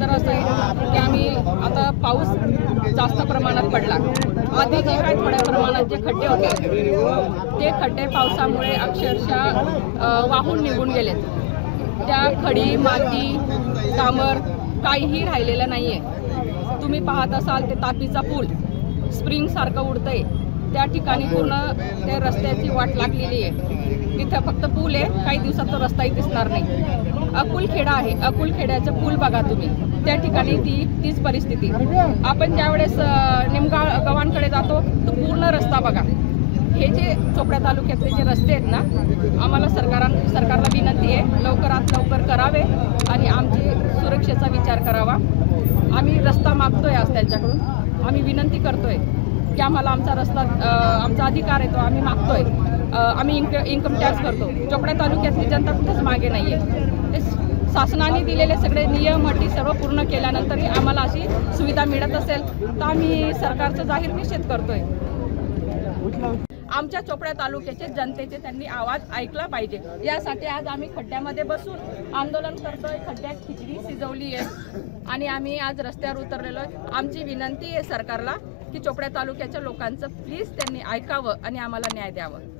तर असं आहे की आम्ही आता पाऊस जास्त प्रमाणात पडला आधी जे काही थोड्या प्रमाणात जे खड्डे होते ते खड्डे पावसामुळे अक्षरशः वाहून निघून गेले त्या खडी माती डांबर काहीही राहिलेलं नाही आहे तुम्ही पाहत असाल ते तापीचा पूल स्प्रिंगसारखं उडतं त्या ठिकाणी पूर्ण त्या रस्त्याची वाट लागलेली आहे तिथं फक्त पूल आहे काही दिवसात तो रस्ताही दिसणार नाही अकुलखेडा आहे अकुलखेड्याचं पूल बघा तुम्ही त्या ठिकाणी ती तीच परिस्थिती आपण ज्यावेळेस निमगाव गावांकडे जातो तो पूर्ण रस्ता बघा हे जे चोपड्या तालुक्यातले जे रस्ते आहेत ना आम्हाला सरकारां सरकारला विनंती आहे लवकरात लवकर करावे आणि आमची सुरक्षेचा विचार करावा आम्ही रस्ता मागतोय आज त्यांच्याकडून आम्ही विनंती करतोय की आम्हाला आमचा रस्ता आमचा अधिकार आहे तो आम्ही मागतोय आम्ही इन्क इन्कम टॅक्स करतो चोपड्या तालुक्यातली जनता कुठेच मागे नाही आहे शासनाने दिलेले सगळे नियम अटी सर्व पूर्ण केल्यानंतरही आम्हाला अशी सुविधा मिळत असेल तर आम्ही सरकारचा जाहीर निषेध करतोय आमच्या चोपड्या तालुक्याचे जनतेचे त्यांनी आवाज ऐकला पाहिजे यासाठी आज आम्ही खड्ड्यामध्ये बसून आंदोलन करतोय खड्ड्यात खिचडी शिजवली आहे आणि आम्ही आज रस्त्यावर उतरलेलो आमची विनंती आहे सरकारला की चोपड्या तालुक्याच्या लोकांचं प्लीज त्यांनी ऐकावं आणि आम्हाला न्याय द्यावं